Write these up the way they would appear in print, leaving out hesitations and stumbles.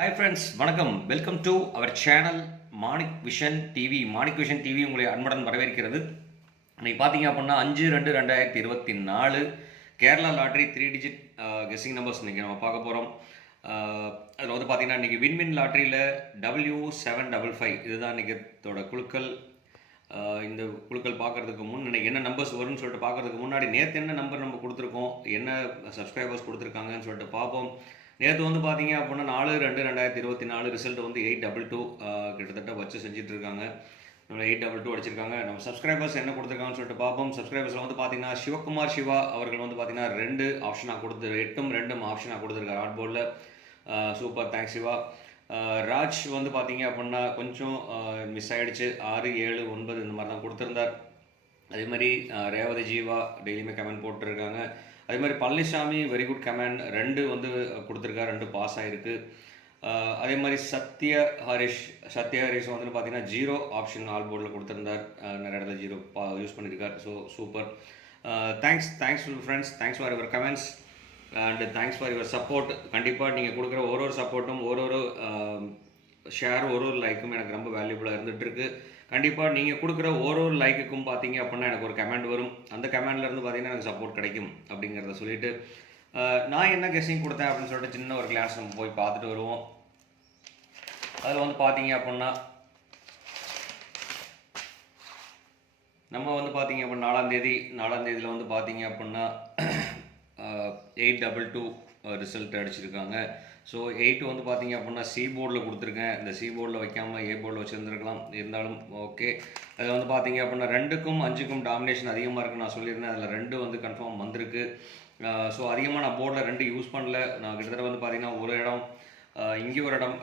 Hi friends, வணக்கம். Welcome to our channel Manik vision TV. Manik vision TV உங்களை அன்புடன் வரவேற்கிறது. இன்னைக்கு பார்த்தீங்க அப்படின்னா 5/2/2024 Kerala lottery 3 digit guessing numbers இன்றைக்கி நம்ம பார்க்க போகிறோம். அதில் வந்து பார்த்தீங்கன்னா இன்றைக்கி வின்வின் லாட்ரியில் W755 இதுதான் இன்றைக்கி குழுக்கள். இந்த குழுக்கள் பார்க்குறதுக்கு இன்னைக்கு என்ன நம்பர்ஸ் வரும்னு சொல்லிட்டு பார்க்குறதுக்கு முன்னாடி நேற்று என்ன நம்பர் நம்ம கொடுத்துருக்கோம், என்ன சப்ஸ்கிரைபர்ஸ் கொடுத்துருக்காங்கன்னு சொல்லிட்டு பார்ப்போம். நேற்று வந்து பார்த்தீங்க அப்படின்னா 4/2/2024 ரிசல்ட் வந்து 822 கிட்டத்தட்ட வச்சு செஞ்சிட்ருக்காங்க. 822 அடிச்சிருக்காங்க. நம்ம சப்ஸ்கிரைபர்ஸ் என்ன கொடுத்துருக்காங்கன்னு சொல்லிட்டு பார்ப்போம். சப்ஸ்கிரைபர்ஸில் வந்து பார்த்தீங்கன்னா சிவகுமார் சிவா அவர்கள் வந்து பார்த்தீங்கன்னா 2 ஆப்ஷனாக கொடுத்து 8ம் 2ம் ஆப்ஷனாக கொடுத்துருக்காரு ஆட் போர்டில். Super, thanks Siva. ராஜ் வந்து பார்த்தீங்க அப்படின்னா கொஞ்சம் மிஸ் ஆகிடுச்சு. 6, 7, 9 இந்த மாதிரி தான் கொடுத்துருந்தார். அதே மாதிரி ரேவதி ஜீவா டெய்லியுமே கமெண்ட் போட்டுருக்காங்க. அதே மாதிரி பழனிசாமி வெரி குட் கமெண்ட் 2 வந்து கொடுத்துருக்காரு, 2 பாஸ் ஆகிருக்கு. அதே மாதிரி சத்ய ஹரிஷ் வந்து பார்த்தீங்கன்னா 0 ஆப்ஷன் ஆல் போர்டில் கொடுத்துருந்தார். நிறைய இடத்துல 0 யூஸ் பண்ணியிருக்கார். So super, thanks friends, thanks for your comments and thanks for your support. கண்டிப்பாக நீங்கள் கொடுக்குற ஒரு சப்போர்ட்டும் ஒரு ஷேர் ஒரு லைக்கும் எனக்கு ரொம்ப வேல்யூபுளாக இருந்துகிட்ருக்கு. கண்டிப்பாக நீங்கள் கொடுக்குற ஒரு லைக்குக்கும் பார்த்தீங்க அப்படின்னா எனக்கு ஒரு கமெண்ட் வரும். அந்த கமெண்ட்லேருந்து பார்த்தீங்கன்னா எனக்கு சப்போர்ட் கிடைக்கும் அப்படிங்கிறத சொல்லிவிட்டு நான் என்ன கெஸ்ஸிங் கொடுத்தேன் அப்படின்னு சொல்லிட்டு சின்ன ஒரு கிளாஸ் நம்ம போய் பார்த்துட்டு வருவோம். அதில் வந்து பார்த்தீங்க அப்படின்னா நம்ம வந்து பார்த்தீங்க அப்படின்னா 4ஆம் தேதியில் வந்து பார்த்தீங்க அப்படின்னா 822 ரிசல்ட் அடிச்சிருக்காங்க. ஸோ 8 வந்து பார்த்தீங்க அப்படின்னா சி போர்டில் கொடுத்துருக்கேன். இந்த சி போர்டில் வைக்காமல் ஏ போர்டில் வச்சுருந்துருக்கலாம், இருந்தாலும் ஓகே. அதில் வந்து பார்த்தீங்க அப்படின்னா 2க்கும் 5க்கும் டாமினேஷன் அதிகமாக இருக்குன்னு நான் சொல்லியிருந்தேன். அதில் 2 வந்து கன்ஃபார்ம் வந்திருக்கு. ஸோ அதிகமாக நான் போர்டில் 2 யூஸ் பண்ணல. நான் கிட்டத்தட்ட வந்து பார்த்தீங்கன்னா ஒரு இடம் இங்கே ஒரு இடம்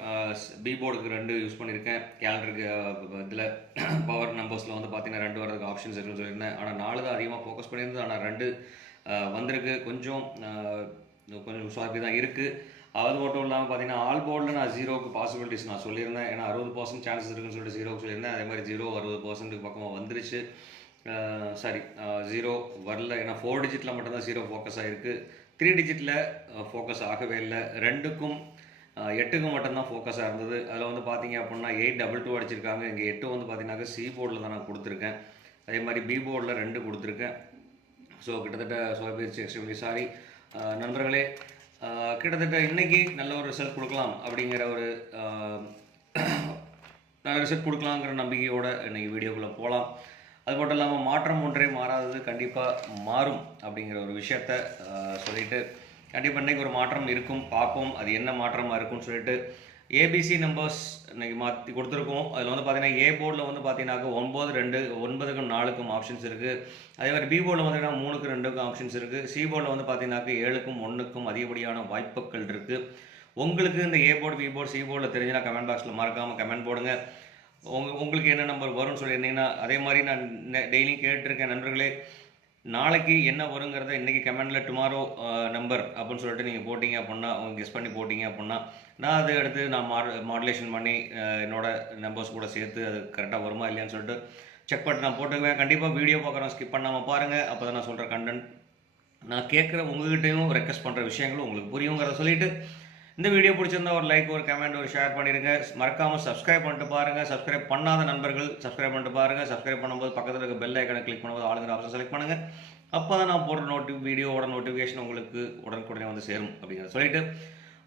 பி போர்டுக்கு 2 யூஸ் பண்ணியிருக்கேன். கேலண்டருக்கு இதில் பவர் நம்பர்ஸில் வந்து பார்த்தீங்கன்னா 2 வரதுக்கு ஆப்ஷன்ஸ் இருக்குன்னு சொல்லியிருந்தேன். ஆனால் 4 தான் அதிகமாக ஃபோக்கஸ் பண்ணியிருந்தது. ஆனால் 2 வந்திருக்கு. கொஞ்சம் ஷார்ப்பி தான் இருக்குது. அது மட்டும் இல்லாமல் பார்த்தீங்கன்னா ஆல் போர்டில் நான் 0க்கு பாசிபிலிட்டிஸ் நான் சொல்லியிருந்தேன். ஏன்னா 60% சான்சஸ் இருக்குன்னு சொல்லிட்டு 0க்கு சொல்லியிருந்தேன். அதே மாதிரி 0 60% பக்கமாக வந்துருச்சு. சாரி, 0 வரல. ஏன்னா 4 டிஜிட்டில் மட்டும்தான் 0 ஃபோக்கஸ் ஆகிருக்கு. 3 டிஜிட்டில் ஃபோக்கஸ் ஆகவே இல்லை. 2க்கும் 8க்கும் மட்டும்தான் ஃபோக்கஸாக இருந்தது. அதில் வந்து பார்த்தீங்க அப்படின்னா 822 அடிச்சிருக்காங்க. இங்கே 8 வந்து பார்த்தீங்கன்னாக்க சி போர்டில் தான் நான் கொடுத்துருக்கேன். அதே மாதிரி பி போர்டில் 2 கொடுத்துருக்கேன். ஸோ கிட்டத்தட்ட சோபிச்சு எக்ஸ்ட்ரீம்லி சாரி நண்பர்களே. கிட்டத்தட்ட இன்றைக்கி நல்ல ஒரு ரிசல்ட் கொடுக்கலாம் அப்படிங்கிற ஒரு நல்ல ரிசல்ட் கொடுக்கலாங்கிற நம்பிக்கையோடு இன்றைக்கி வீடியோக்குள்ளே போகலாம். அது மட்டும் இல்லாமல் மாற்றம் ஒன்றே மாறாதது கண்டிப்பாக மாறும் அப்படிங்கிற ஒரு விஷயத்த சொல்லிவிட்டு கண்டிப்பாக இன்றைக்கி ஒரு மாற்றம் இருக்கும், பார்ப்போம் அது என்ன மாற்றமாக இருக்கும்னு சொல்லிட்டு. ஏபிசி நம்பர்ஸ் இன்றைக்கி மாற்றி கொடுத்துருக்கோம். அதில் வந்து பார்த்தீங்கன்னா ஏ போர்டில் வந்து பார்த்தீங்கன்னாக்கா 9, 2, 9க்கும் 4க்கும் ஆப்ஷன்ஸ் இருக்குது. அதே மாதிரி பி போர்டில் பார்த்தீங்கன்னா 3க்கு 2க்கும் ஆப்ஷன்ஸ் இருக்குது. சி போர்டில் வந்து பார்த்தீங்கன்னாக்கா 7க்கும் 1க்கும் அதிகப்படியான வாய்ப்புகள் இருக்குது. உங்களுக்கு இந்த A board, B board, C போர்டில் தெரிஞ்சுன்னா கமெண்ட் பாக்ஸில் மறக்காமல் கமெண்ட் போடுங்க. உங்களுக்கு என்ன நம்பர் வரும்னு சொல்லியிருந்தீங்கன்னா அதே மாதிரி நான் டெய்லியும் கேட்டிருக்கேன் நண்பர்களே. நாளைக்கு என்ன வருங்கிறத இன்றைக்கி கமெண்டில் டுமாரோ நம்பர் அப்படின்னு சொல்லிட்டு நீங்கள் போட்டிங்க அப்படின்னா, அவங்க கெஸ் பண்ணி போட்டிங்க அப்படின்னா நான் அதை எடுத்து நான் மாடுலேஷன் பண்ணி என்னோடய நம்பர்ஸ் கூட சேர்த்து அது கரெக்டாக வருமா இல்லையான்னு சொல்லிட்டு செக் பண்ணிட்டு நான் போட்டுக்குவேன். கண்டிப்பாக வீடியோ பார்க்குறோம், ஸ்கிப் பண்ணாமல் பாருங்கள். அப்போ தான் நான் சொல்கிற கண்டென்ட் நான் கேட்குற உங்கள்கிட்டையும் ரெக்வஸ்ட் பண்ணுற விஷயங்களும் உங்களுக்கு புரியுங்கிறத சொல்லிவிட்டு இந்த வீடியோ பிடிச்சிருந்தா ஒரு லைக், ஒரு கமெண்ட், ஒரு ஷேர் பண்ணிடுங்க. மறக்காமல் சப்ஸ்கிரைப் பண்ணிட்டு பாருங்கள். சப்ஸ்கிரைப் பண்ணாத நண்பர்கள் சப்ஸ்கிரைப் பண்ணிட்டு பாருங்கள். சப்ஸ்கிரைப் பண்ணும்போது பக்கத்தில் இருக்க பெல் ஐக்கனை கிளிக் பண்ணும்போது ஆளுங்கிற ஆப்ஷன் செலக்ட் பண்ணுங்கள். அப்போ தான் நான் போடுற வீடியோவோட நோட்டிஃபிகேஷன் உங்களுக்கு உடனுக்குடனே வந்து சேரும் அப்படிங்கிறத சொல்லிவிட்டு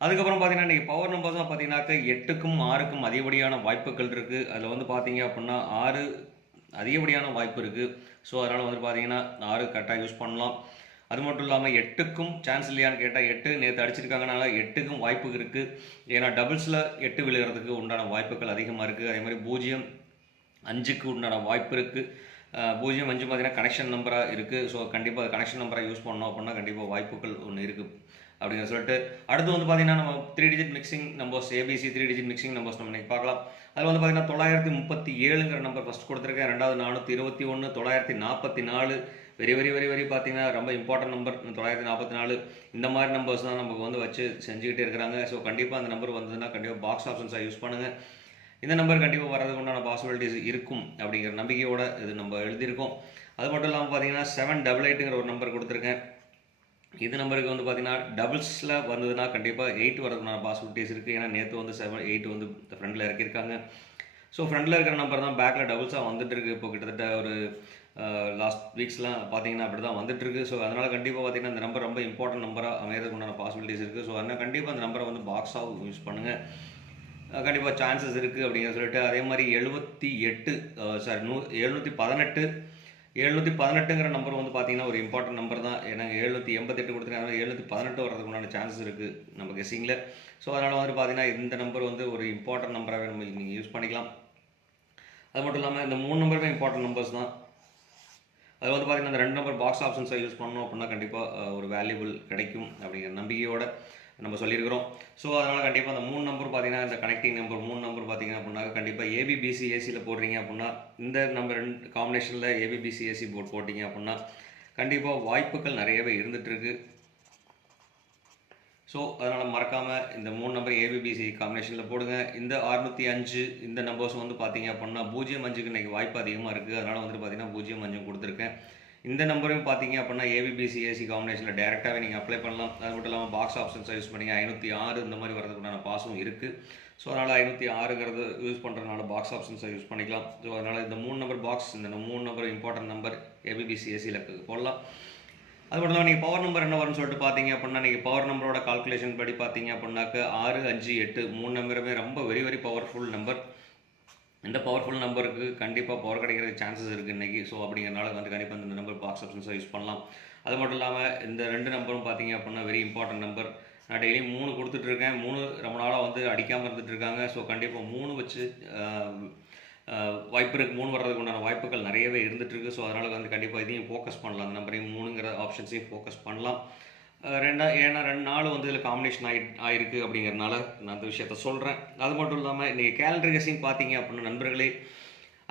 அதுக்கப்புறம் பார்த்தீங்கன்னா இன்றைக்கி பவர் நம்பர்ஸாக பார்த்தீங்கன்னாக்க 8க்கும் 6க்கும் அதிகப்படியான வாய்ப்புகள் இருக்குது. அதில் வந்து பார்த்தீங்க அப்படின்னா 6 அதிகப்படியான வாய்ப்பு இருக்குது. ஸோ அதனால் வந்து பார்த்தீங்கன்னா 6 கரெக்டாக யூஸ் பண்ணலாம். அது மட்டும் இல்லாமல் 8க்கும் சான்ஸ் இல்லையான்னு கேட்டால் 8 நேற்று அடிச்சிருக்காங்கனால 8க்கும் வாய்ப்பு இருக்குது. ஏன்னா டபுள்ஸில் 8 விழுகிறதுக்கு உண்டான வாய்ப்புகள் அதிகமாக இருக்குது. அதே மாதிரி 0, 5க்கு உண்டான வாய்ப்பு இருக்குது. 0, 5 பார்த்தீங்கன்னா கனெக்ஷன் நம்பராக இருக்குது. ஸோ கண்டிப்பாக அது கனெக்ஷன் நம்பராக யூஸ் பண்ணோம் அப்படின்னா கண்டிப்பாக வாய்ப்புகள் ஒன்று இருக்குது அப்படின்னு சொல்லிட்டு அடுத்து வந்து பார்த்தீங்கன்னா நம்ம 3 digit mixing numbers ABC 3 digit mixing numbers நம்ம இன்றைக்கி பார்க்கலாம். அதில் வந்து பார்த்தீங்கன்னா 937ங்கிற நம்பர் ஃபஸ்ட் கொடுத்துருக்கேன். 2வது 421, 944 வெரி வெரி வெரி வெரி பார்த்தீங்கன்னா ரொம்ப இம்பார்ட்டன்ட் நம்பர் 944. இந்த மாதிரி நம்பர்ஸ் தான் நமக்கு வந்து வச்சு செஞ்சுக்கிட்டே இருக்கிறாங்க. ஸோ கண்டிப்பாக அந்த நம்பர் வந்ததுன்னா கண்டிப்பாக பாக்ஸ் ஆப்ஷன்ஸாக யூஸ் பண்ணுங்கள். இந்த நம்பர் கண்டிப்பாக வரதுக்கு உண்டான பாசிபிலிட்டிஸ் இருக்கும் அப்படிங்கிற நம்பிக்கையோடு இது நம்ம எழுதியிருக்கோம். அது மட்டும் இல்லாமல் பார்த்தீங்கன்னா 788ங்கிற ஒரு நம்பர் கொடுத்துருக்கேன். இது நம்பருக்கு வந்து பார்த்தீங்கன்னா டபுள்ஸில் வந்ததுன்னா கண்டிப்பாக 8 வரதுக்கான பாசிபிலிட்டிஸ் இருக்குது. ஏன்னா நேற்று வந்து 7 8 வந்து ஃப்ரண்டில் இறக்கியிருக்காங்க. ஸோ ஃப்ரண்டில் இருக்கிற நம்பர் தான் பேக்கில் டபுள்ஸாக வந்துட்டு இருக்கு. இப்போ கிட்டத்தட்ட ஒரு லாஸ்ட் வீக்ஸ்லாம் பார்த்தீங்கன்னா அப்படி தான் வந்துட்டுருக்கு. ஸோ அதனால் கண்டிப்பாக பார்த்தீங்கன்னா இந்த நம்பர் ரொம்ப இம்பார்ட்டன்ட் நம்பராக அமையறதுக்கு உண்டான பாசிபிலிட்டிஸ் இருக்குது. ஸோ அதனால் கண்டிப்பாக அந்த நம்பரை வந்து பாக்ஸாக யூஸ் பண்ணுங்கள். கண்டிப்பாக சான்சஸ் இருக்குது அப்படிங்கிற சொல்லிட்டு அதே மாதிரி 78 சாரி 718 718ங்கிற நம்பர் வந்து பார்த்தீங்கன்னா ஒரு இம்பார்ட்டன்ட் நம்பர் தான். ஏன்னா 788 கொடுத்துருக்காங்க, 718 வர்றதுக்கு உண்டான சான்சஸ் இருக்குது நம்ம கெஸ்ஸிங்கில். ஸோ அதனால் வந்து பார்த்தீங்கன்னா இந்த நம்பர் வந்து ஒரு இம்பார்ட்டன்ட் நம்பராகவே நம்ம நீங்கள் யூஸ் பண்ணிக்கலாம். அது மட்டும் இல்லாமல் இந்த 3 நம்பருமே இம்பார்ட்டன்ட் நம்பர்ஸ் தான். அது வந்து பார்த்தீங்கன்னா இந்த 2 நம்பர் பாக்ஸ் ஆப்ஷன்ஸை யூஸ் பண்ணோம் அப்படின்னா கண்டிப்பாக ஒரு வேல்யூபிள் கிடைக்கும் அப்படிங்கிற நம்பிக்கையோடு நம்ம சொல்லியிருக்கிறோம். ஸோ அதனால் கண்டிப்பாக அந்த 3 நம்பர் பார்த்தீங்கன்னா இந்த கனெக்டிங் நம்பர் 3 நம்பர் பார்த்தீங்க அப்படின்னா கண்டிப்பாக ஏபிபிசி ஏசியில் போடுறீங்க அப்படின்னா இந்த நம்பர் 2 காம்பினேஷனில் ஏபிபிசி ஏசி போட்டிங்க அப்படின்னா கண்டிப்பாக வாய்ப்புகள் நிறையவே இருந்துகிட்ருக்கு. ஸோ அதனால் மறக்காமல் இந்த 3 நம்பர் ஏபிபிசி காம்பினேஷனில் போடுங்க. இந்த 605 இந்த நம்பர்ஸ் வந்து பார்த்தீங்க அப்படின்னா 05க்கு இன்றைக்கி வாய்ப்பு அதிகமாக இருக்குது. அதனால் வந்து பார்த்தீங்கன்னா 05 கொடுத்துருக்கேன். இந்த நம்பரையும் பார்த்தீங்க அப்படின்னா ஏபிபிசி ஏசி காம்பினேஷனில் டேரெக்டாகவே நீங்கள் அப்ளை பண்ணலாம். அது மட்டும் இல்லாமல் பாக்ஸ் ஆப்ஷன்ஸை யூஸ் பண்ணி 506 இந்த மாதிரி வரதுக்குண்டான பாஸும் இருக்குது. ஸோ அதனால் 506ங்கிறது யூஸ் பண்ணுறதுனால பாக்ஸ் ஆப்ஷன்ஸை யூஸ் பண்ணிக்கலாம். ஸோ அதனால் இந்த 3 நம்பர் பாக்ஸ் இந்த 3 நம்பர் இம்பார்ட்டன்ட் நம்பர் ஏபிபிசி ஏசியில் போடலாம். அது மட்டும் இல்லாமல் நீங்கள் பவர் நம்பர் என்ன வரும்னு சொல்லிட்டு பார்த்தீங்க அப்படின்னா நீங்கள் பவர் நம்பரோட கால்குலேஷன் படி பார்த்தீங்க அப்படின்னாக்க 6 5 8 3 நம்பருமே ரொம்ப வெரி வெரி பவர்ஃபுல் நம்பர். இந்த பவர்ஃபுல் நம்பருக்கு கண்டிப்பாக பவர் கிடைக்கிறதுக்கு சான்சஸ் இருக்குது இன்றைக்கி. ஸோ அப்படிங்கிறனால வந்து கண்டிப்பாக இந்த நம்பர் பாக்ஸ் ஆப்ஷன்ஸை யூஸ் பண்ணலாம். அது மட்டும் இல்லாமல் இந்த 2 நம்பரும் பார்த்தீங்க அப்படின்னா வெரி இம்பார்ட்டன்ட் நம்பர். நான் டெய்லியும் 3 கொடுத்துட்ருக்கேன். 3 ரொம்ப நாளாக வந்து அடிக்காமல் இருந்துகிட்ருக்காங்க. ஸோ கண்டிப்பாக 3 வச்சு வாய்ப்பு இருக்குது. 3 வர்றதுக்கு உண்டான வாய்ப்புகள் நிறையவே இருந்துகிட்ருக்கு. ஸோ அதனால் வந்து கண்டிப்பாக இதையும் ஃபோக்கஸ் பண்ணலாம். அந்த நம்பரையும் 3ங்கிற ஆப்ஷன்ஸையும் ஃபோக்கஸ் பண்ணலாம். ஏன்னா 2 நாள் வந்து இதில் காம்பினேஷன் ஆகிருக்கு அப்படிங்கிறனால நான் அந்த விஷயத்த சொல்கிறேன். அது மட்டும் இல்லாமல் இன்றைக்கி கேலண்டர் கெஸ்ஸிங் பார்த்தீங்க அப்படின்னா நண்பர்களே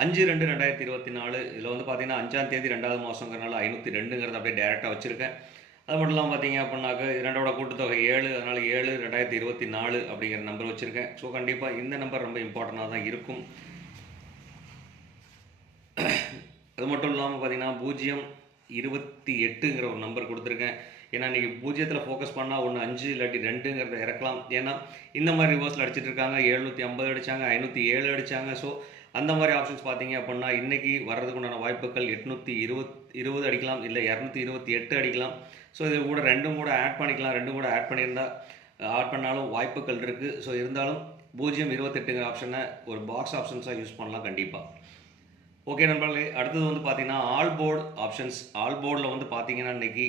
5/2/2024 இதில் வந்து பார்த்தீங்கன்னா 5ஆம் தேதி 2வது மாதங்கிறனால 502ங்கிறது அப்படியே டேரெக்டாக வச்சுருக்கேன். அது மட்டும் இல்லாமல் பார்த்தீங்க அப்படின்னாக்க 2ஓட கூட்டுத்தொகை 7, அதனால் 7/2024 அப்படிங்கிற நம்பர் வச்சுருக்கேன். ஸோ கண்டிப்பாக இந்த நம்பர் ரொம்ப இம்பார்ட்டண்ட்டாக தான் இருக்கும். அது மட்டும் இல்லாமல் பார்த்தீங்கன்னா 028ங்கிற ஒரு நம்பர் கொடுத்துருக்கேன். ஏன்னா நீங்கள் 0த்தில் ஃபோக்கஸ் பண்ணால் 1 5 இல்லாட்டி 2ங்கிறத இறக்கலாம். ஏன்னா இந்த மாதிரி ரிவர்ஸில் அடிச்சிட்டு இருக்காங்க. 750 அடித்தாங்க, 507 அடித்தாங்க. ஸோ அந்த மாதிரி ஆப்ஷன்ஸ் பார்த்தீங்க அப்படின்னா இன்றைக்கி வர்றதுக்கு உண்டான வாய்ப்புகள் 820 அடிக்கலாம், இல்லை 228 அடிக்கலாம். ஸோ இது கூட 2 கூட ஆட் பண்ணிக்கலாம். 2 கூட ஆட் பண்ணாலும் வாய்ப்புகள் இருக்குது. ஸோ இருந்தாலும் 028ங்கிற ஆப்ஷனை ஒரு பாக்ஸ் ஆப்ஷன்ஸாக யூஸ் பண்ணலாம் கண்டிப்பாக. ஓகே நண்பர்களே, அடுத்தது வந்து பார்த்தீங்கன்னா ஆல் போர்டு ஆப்ஷன்ஸ். ஆல் போர்டில் வந்து பார்த்தீங்கன்னா இன்றைக்கி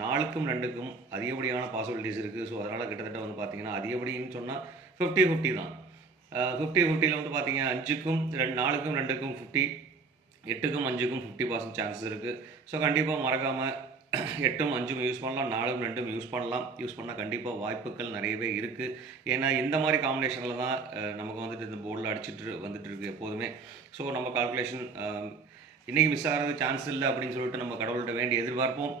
4க்கும் 2க்கும் அதிகப்படியான பாசிபிலிட்டிஸ் இருக்குது. ஸோ அதனால் கிட்டத்தட்ட வந்து பார்த்தீங்கன்னா அதிகப்படின்னு சொன்னால் 50-50 தான். 50-50ல் வந்து பார்த்தீங்கன்னா 5க்கும் 4க்கும் 2க்கும் 50, 8க்கும் 5க்கும் 50% சான்சஸ் இருக்குது. ஸோ கண்டிப்பாக மறக்காமல் 8ம் 5ம் யூஸ் பண்ணலாம், 4ம் 2ம் யூஸ் பண்ணலாம். யூஸ் பண்ணால் கண்டிப்பாக வாய்ப்புகள் நிறையவே இருக்குது. ஏன்னா இந்த மாதிரி காம்பினேஷனில் தான் நமக்கு வந்துட்டு இந்த போர்டில் அடிச்சுட்டு வந்துட்டு இருக்குது எப்போதுமே. ஸோ நம்ம கால்குலேஷன் இன்றைக்கி மிஸ் ஆகிறது சான்ஸ் இல்லை அப்படின்னு சொல்லிட்டு நம்ம கடவுள்கிட்ட வேண்டி எதிர்பார்ப்போம்.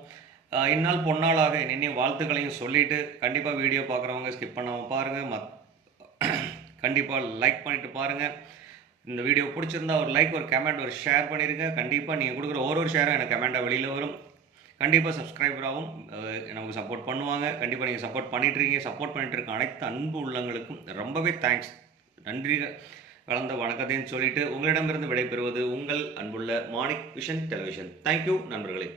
இந்நாள் பொன்னாளாக என்னையும் வாழ்த்துக்களையும் சொல்லிவிட்டு கண்டிப்பாக வீடியோ பார்க்குறவங்க ஸ்கிப் பண்ணாமல் பாருங்கள். கண்டிப்பாக லைக் பண்ணிவிட்டு பாருங்கள். இந்த வீடியோ பிடிச்சிருந்தா ஒரு லைக், ஒரு கமெண்ட், ஒரு ஷேர் பண்ணிடுங்க. கண்டிப்பாக நீங்கள் கொடுக்குற ஒரு ஷேரும் எனக்கு கமெண்ட்டாக வெளியில் வரும். கண்டிப்பாக சப்ஸ்கிரைபராகவும் நமக்கு சப்போர்ட் பண்ணுவாங்க. கண்டிப்பாக நீங்கள் சப்போர்ட் பண்ணிட்டுருக்கீங்க. சப்போர்ட் பண்ணிட்டு இருக்க அனைத்து அன்பு உள்ளங்களுக்கும் ரொம்பவே தேங்க்ஸ், நன்றி கலந்த வணக்கத்தையும் சொல்லிவிட்டு உங்களிடமிருந்து விடைபெறுவது உங்கள் அன்புள்ள மாணிக் விஷன் டெலிவிஷன். தேங்க்யூ நண்பர்களே.